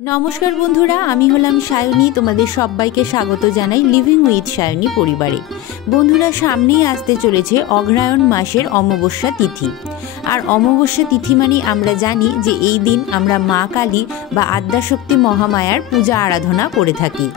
नमस्कार बंधुरा आमी हलाम सायनी तोमादेर सब्बाइके स्वागत जानाई लिविंग उइथ सायनी परिवारे। बंधुरा सामनेई आसते चलेछे अग्रहायण मासेर अमाबस्या तिथि। और अमाबस्या तिथि मानेई आमरा जानी जे एई दिन आमरा मा काली बा आद्याशक्ति महामायार पूजा आराधना करे थाकि।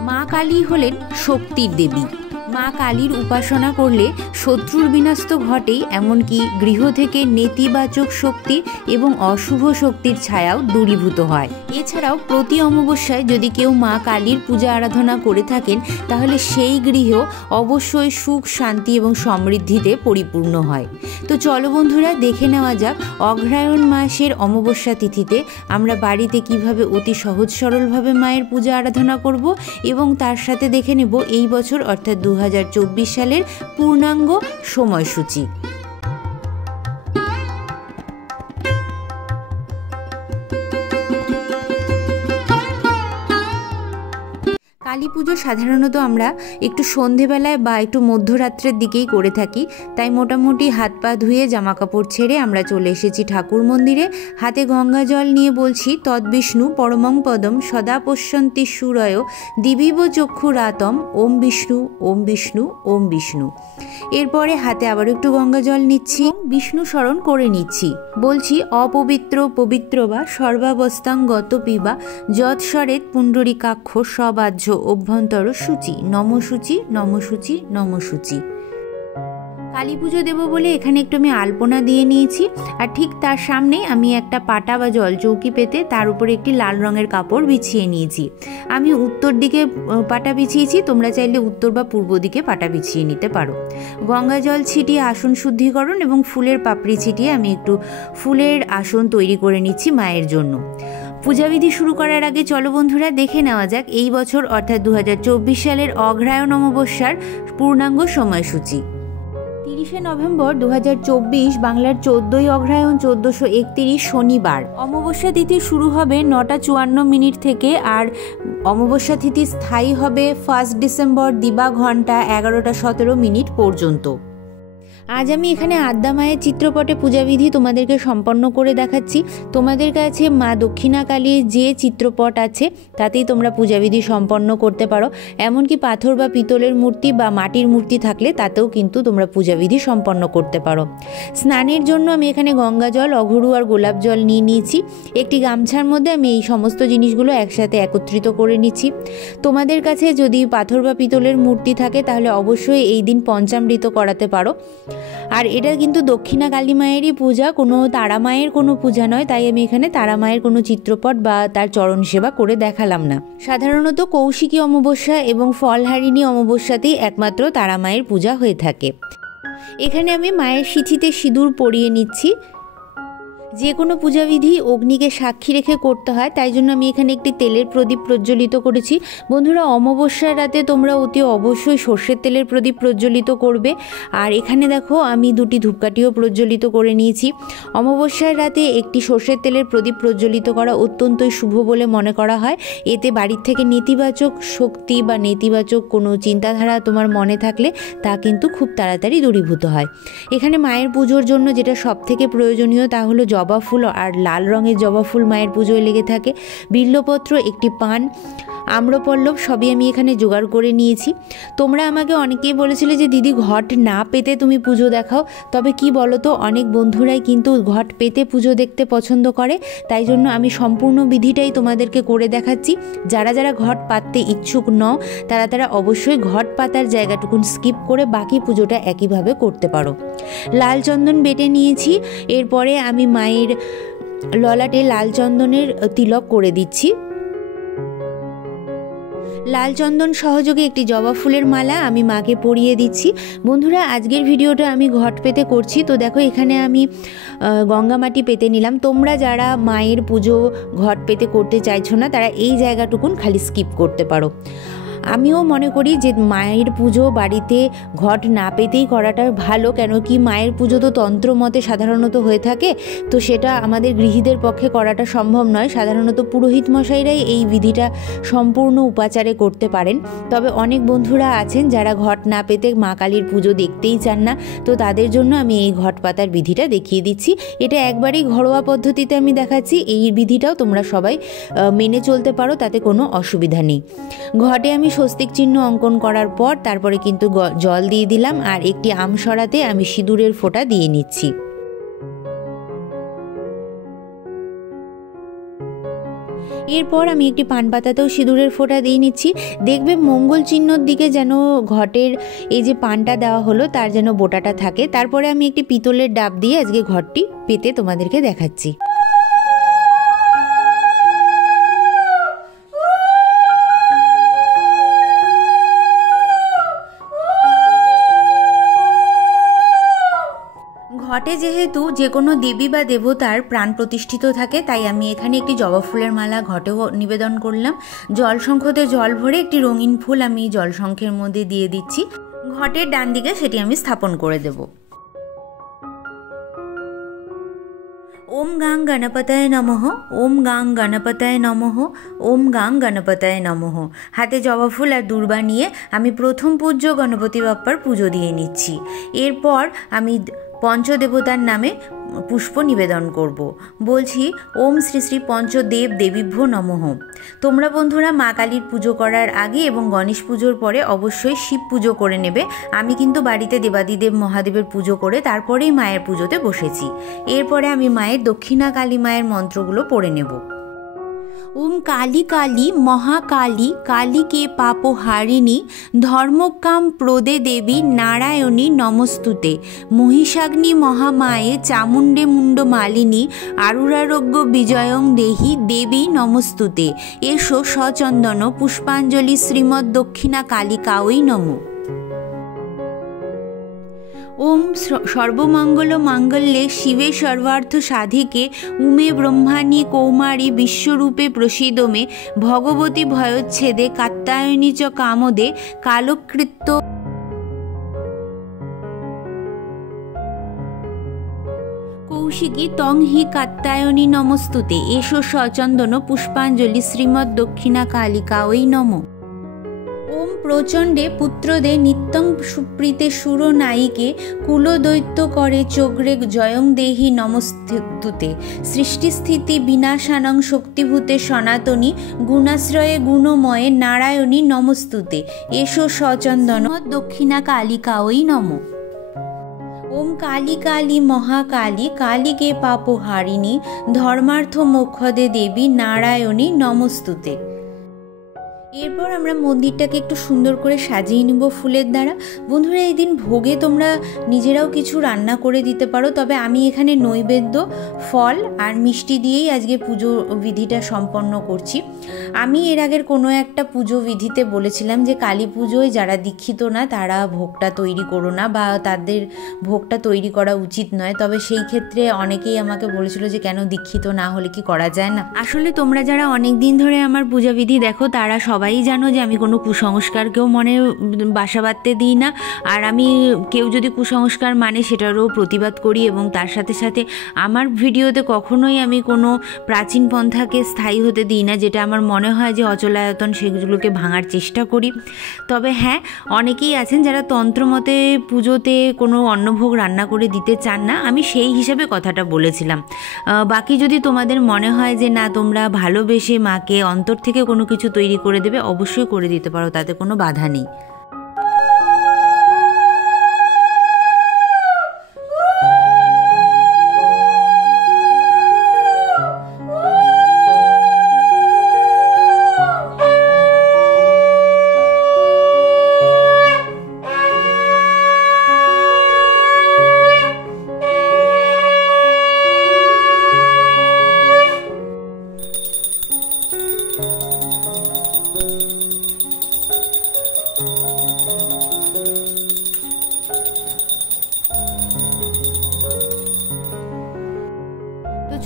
मा काली हलेन शक्तिर देवी। मा कालीर उपासना करले शत्रुर विनाश तो घटेई, एमनकि गृह थेके नेतिबाचक शक्ति एवं अशुभ शक्तिर छायाओ दूरीभूत हय। एछाड़ाओ प्रति अमाबस्याय यदि केउ मा कालीर पूजा आराधना करे थाकेन ताहले सेई गृह अवश्यई सुख शांति एवं समृद्धिते परिपूर्ण हय। तो चलो बंधुरा देखे नेওয়া যাক अग्रहायण मासेर अमाबस्या तिथिते आमरा बाड़ीते किभाबे अति सहज सरल भावे मायेर पूजा आराधना करब एवं तार साथे देखे नेब एई बछर अर्थात 2024 सालेर पूर्णांग সময়সূচি। काली पुजो साधारणत आमरा एकटू सन्ध्येबेलाय बा एकटू मध्यरात्रेर दिकेई करे थाकि। ताई मोटामुटी हाथ पा धुए जामा कापड़ छेड़े आमरा चले एसेछि ठाकुर मंदिरे। हाथे गंगा जल निये बोलछि तद्विष्णु परमं पदम सदा पश्यन्ति सूरय दिविव चक्षुरातम ओम विष्णु ओम विष्णु ओम विष्णु। एरपरे हाथे आबार एकटू गंगा जल निচ্ছি, विष्णु स्मरण करे निচ্ছি। बोलछि अपवित्र पवित्र बा सर्वावस्थां गतपि बा যৎসরেত পুণ্ডরীকাক্ষ সবাহ্য অভ্যন্তর সূচি নম সূচি নম সূচি নম সূচি। काली पुजो देबो बोले एखाने एकटु आमि आलपना दिए निয়েছি। और ठीक तार सामने आमि एकटा पाटा बा जल चौकी पेते तार उपरे एकटी लाल रंगेर कापड़ बिछिए निয়েছি। आमि उत्तर दिके पाटा बिछिয়েছি, तोमरा चाइले उत्तर बा पूर्व दिके पाटा बिछिए निते पारो। गंगा जल छिटिए आसन शुद्धिकरण एवं फुलेर पापड़ी छिटिए आमि एकटु फुलेर आसन तैरी करे निচ্ছি मायेर जोन्नो। पूजाविधि शुरू करार आगे चलो बंधुरा देखे नेওয়া যাক এই বছর অর্থাৎ 2024 সালের অগ্রহায়ণ অমাবস্যার পূর্ণাঙ্গ সময়সূচি। 30 नवेम्बर 2024 बांगलार 14 अग्रहायण 1431 शनिवार अमाबस्या तिथि शुरू होबे 9:54 থেকে और अमाबस्या तिथि स्थायी होबे 1 डिसेम्बर दिबा घंटा 11:17 पर्यन्त। आज आमी एखाने आद्या मायेर चित्रपटे पूजाविधि तोमादेरके सम्पन्न करे देखाच्छि। तोमादेर काछे मा दक्षिणा कालीर जे चित्रपट आछे तातेई तोमरा पूजाविधि सम्पन्न करते पारो। एमनकि पाथर बा पितलेर मूर्ति बा माटिर मूर्ति थाकले तातेও किन्तु तोमरा पूजाविधि सम्पन्न करते पारो। स्नानेर जोन्नो आमी एखाने गंगा जल अघुरु और गोलाप जल निये निয়েছি। एकटी गामछार मध्ये आमी এই समस्त जिनिसगुलो एकसाथे एकत्रित करे निচ্ছি। तोमादेर काछे यदि पाथर बा पितलेर मूर्ति थाके ताहले अवश्यई এই दिन पंचामृत कराते पारो। और एटा किन्तु दक्षिणा काली मायेरই पूजा, कोनो तारा मायेर कोनो पूजा नय। ताई आमि एखाने तारा मायेर कोनो चित्रपट बा तार चरण सेवा करे देखालाम ना। साधारणत कौशिकी अमाबस्या एवं फलहारिणी अमाबस्यातेই एकमात्र तारा मायेर पूजा हये थाके। एखाने आमि मायेर सिथिते सिঁদুর परिয়ে निচ্ছি। जे कोनो पूजाविधि अग्नि के साक्षी रेखे करते हैं, ताई जोन्नो आमि एखाने एकटी तेलेर प्रदीप प्रज्वलित करेছি। बंधुरा अमाबस्यार राते तोमरा अति अवश्यई सर्षेर तेलेर प्रदीप प्रज्वलित करबे। और एखाने देखो आमि दुटी धूपकाठिও प्रज्वलित करे निয়েছি। अमाबस्यार राते एकटी सर्षेर तेलेर प्रदीप प्रज्वलित करा अत्यन्तই शुभ बोले मने करा हय। एते बाड़ीर थेके नेतिबाचक शक्ति बा नेतिबाचक कोनो चिंताधारा तोमार मने थाकले ता किन्तु खूब ताड़ाताड़ी दूरीभूत हय। एखाने मायेर पुजोर जोन्नो जेटा सबथेके प्रयोजनीय ता हलो जबा फुल और लाल रंगेर जबा फुल मायेर पुजोय लेगे थाके। बिल्वपत्र एकटी पान आम्रपल्लव सबই আমি এখানে জোগাড় করে নিয়েছি। তোমরা আমাকে অনেকেই বলেছিলে যে দিদি ঘট না পেতে তুমি পুজো দেখাও, তবে কি বলো তো অনেক বন্ধুরাই কিন্তু ঘট পেতে পুজো দেখতে পছন্দ করে। তাই জন্য আমি সম্পূর্ণ বিধিটাই তোমাদেরকে করে দেখাচ্ছি। যারা যারা ঘট পাততে ইচ্ছুক নও তারা অবশ্যই ঘট পাতার জায়গাটুকুন স্কিপ করে বাকি পুজোটা একইভাবে করতে পারো। লাল চন্দন বেটে নিয়েছি। এরপরে আমি মায়ের ললাটে লাল চন্দনের তিলক করে দিচ্ছি। लाल चंदन सहयोगे एक जबा फुलेर माला आमी माके परिए दिচ্ছি। बंधुरा आजकेर भिडियोटा आमी घट पेते करছি। तो देखो एखाने आमी गंगा माटी पेते निलाम। तोमरा जारा मायेर पुजो घट पेते करते चाइछो ना तारा এই জায়গাটুকুন खाली स्किप करते पारो। আমিও মনে করি যে মায়ের পুজো বাড়িতে ঘট না পেতেই করাটা ভালো, কেন কি মায়ের পুজো তো তন্ত্র মতে সাধারণত হয়ে থাকে, তো সেটা আমাদের গৃহীদের পক্ষে করাটা সম্ভব নয়। সাধারণত পুরোহিত মশাইরাই এই বিধিটা সম্পূর্ণ উপাচারে করতে পারেন। তবে অনেক বন্ধুরা আছেন যারা ঘট না পেতে মা কালীর পুজো দেখতেই চান না, তো তাদের জন্য আমি এই ঘট পাতার বিধিটা দেখিয়ে দিচ্ছি। এটা একবারেই ঘরোয়া পদ্ধতিতে আমি দেখাচ্ছি, এই বিধিটাও তোমরা সবাই মেনে চলতে পারো, তাতে কোনো অসুবিধা নেই। ঘটে আমি স্বস্তিক চিহ্ন অঙ্কন করার পর তারপরে কিন্তু জল দিয়ে দিলাম, আর একটি আমসরাতে আমি সিঁদুরের ফোঁটা দিয়ে নিচ্ছি। এরপর আমি একটি পান পাতাতেও সিঁদুরের ফোঁটা দিয়ে নিচ্ছি। দেখবে মঙ্গল চিহ্নর দিকে যেন ঘটের এই যে পানটা দেওয়া হলো তার যেন বোটাটা থাকে। তারপরে আমি একটি পিতলের ডাব দিয়ে আজকে ঘটটি পেতে তোমাদেরকে দেখাচ্ছি। ঘটে যেহেতু যে কোনো দেবী বা দেবতার প্রাণ প্রতিষ্ঠিত থাকে, তাই আমি এখানে একটি জবা ফুলের মালা ঘটেও নিবেদন করলাম। জলশঙ্খতে জল ভরে একটি রঙিন ফুল আমি জলশঙ্খের মধ্যে দিয়ে দিচ্ছি। ঘটের ডান দিকে সেটি আমি স্থাপন করে দেব। ওম গাং গণপতায় নমঃ, ওম গাং গণপতায় নমঃ, ওম গাং গণপতায় নমঃ। হাতে জবা ফুল আর দূর্বা নিয়ে আমি প্রথম পূজ্য গণপতি বাপ্পার পুজো দিয়ে নিচ্ছি। এরপর আমি পঞ্চদেবতার নামে পুষ্প নিবেদন করব। বলছি ওম শ্রী শ্রী পঞ্চদেব দেবীভ্যো নমঃ। তোমরা বন্ধুরা মা কালীর পুজো করার আগে এবং গণেশ পুজোর পরে অবশ্যই শিব পুজো করে নেবে। আমি কিন্তু বাড়িতে দেবাদিদেব মহাদেবের পুজো করে তারপরেই মায়ের পুজোতে বসেছি। এরপরে আমি মায়ের দক্ষিণা কালী মায়ের মন্ত্রগুলো পড়ে নেব। ওম কালী কালী মহাকালী কালীকে পাপহারিণী ধর্মকাম প্রদে দেবী নারায়ণী নমস্তুতে মহিষাগ্নি মহামায়ে চামুণ্ডে মুণ্ড মালিনী আরুরারোগ্য বিজয়ং দেহি দেবী নমস্তুতে এসো সচন্দন পুষ্পাঞ্জলি শ্রীমৎ দক্ষিণা কালিকাওই নমঃ। ওম সর্বমঙ্গল মাঙ্গল্যে শিবে সর্বার্থ সাধিকে উমে ব্রহ্মাণী কৌমারী বিশ্বরূপে প্রসীদমে ভগবতী ভয়োচ্ছেদে কাত্যায়নী চ কামদে কালকৃত্য কৌশিকী তং হি কাত্যায়নী নমস্তুতে এসো সচন্দন পুষ্পাঞ্জলি শ্রীমৎ দক্ষিণা কালিকাওই নমঃ। ওম প্রচণ্ডে পুত্রদে নিত্যং সুপ্রীতে সুরনায়িকে কুলদৈত্য করে চোগ্রে জয়ং দেহি নমস্তুতে সৃষ্টিস্থিতি বিনাশানং শক্তিভূতে সনাতনী গুণাশ্রয়ে গুণময়ে নারায়ণী নমস্তুতে এসো সচন্দন দক্ষিণা কালিকাওই নমঃ। ওম কালী কালী মহাকালী কালীকে পাপহারিণী ধর্মার্থ মোক্ষদে দেবী নারায়ণী নমস্তুতে। এরপর আমরা মন্দিরটাকে একটু সুন্দর করে সাজিয়ে নেব ফুলের দ্বারা। বন্ধুরা এই দিন ভোগে তোমরা নিজেরাও কিছু রান্না করে দিতে পারো, তবে আমি এখানে নৈবেদ্য ফল আর মিষ্টি দিয়েই আজকে পুজো বিধিটা সম্পন্ন করছি। আমি এর আগের কোনো একটা পুজো বিধিতে বলেছিলাম যে কালী পুজোয় যারা দীক্ষিত না তারা ভোগটা তৈরি করো না, বা তাদের ভোগটা তৈরি করা উচিত নয়। তবে সেই ক্ষেত্রে অনেকেই আমাকে বলেছিল যে কেন দীক্ষিত না হলে কি করা যায় না। আসলে তোমরা যারা অনেক দিন ধরে আমার পূজাবিধি দেখো তারা সবাই জানো যে আমি কোনো কুসংস্কারকেও মনে বাসা বাঁধতে দিই না, আর আমি কেউ যদি কুসংস্কার মানে সেটারও প্রতিবাদ করি, এবং তার সাথে সাথে আমার ভিডিওতে কখনোই আমি কোনো প্রাচীন পন্থাকে স্থায়ী হতে দিই না। যেটা আমার মনে হয় যে অচলায়তন সেগুলোকে ভাঙার চেষ্টা করি। তবে হ্যাঁ, অনেকেই আছেন যারা তন্ত্রমতে পুজোতে কোনো অন্নভোগ রান্না করে দিতে চান না, আমি সেই হিসাবে কথাটা বলেছিলাম। বাকি যদি তোমাদের মনে হয় যে না তোমরা ভালোবেসে মাকে অন্তর থেকে কোনো কিছু তৈরি করে দেবে, অবশ্যই করে দিতে পারো, তাতে কোনো বাধা নেই।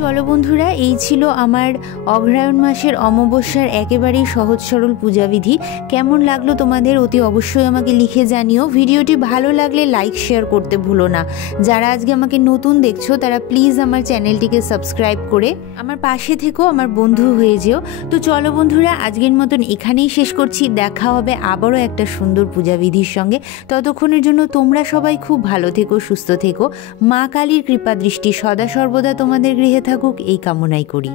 চলো বন্ধুরা, এই ছিল আমার অগ্রহায়ণ মাসের অমাবস্যার একেবারেই সহজ সরল পূজাবিধি। কেমন লাগলো তোমাদের অতি অবশ্যই আমাকে লিখে জানিও। ভিডিওটি ভালো লাগলে লাইক শেয়ার করতে ভুলো না। যারা আজকে আমাকে নতুন দেখছো তারা প্লিজ আমার চ্যানেলটিকে সাবস্ক্রাইব করে আমার পাশে থেকো, আমার বন্ধু হয়ে যেও। তো চলো বন্ধুরা, আজকের মতন এখানেই শেষ করছি। দেখা হবে আবারও একটা সুন্দর পূজাবিধির সঙ্গে। ততক্ষণের জন্য তোমরা সবাই খুব ভালো থেকো, সুস্থ থেকো। মা কালীর কৃপা দৃষ্টি সদা সর্বদা তোমাদের গৃহে থাকুক, এই কামনাই করি।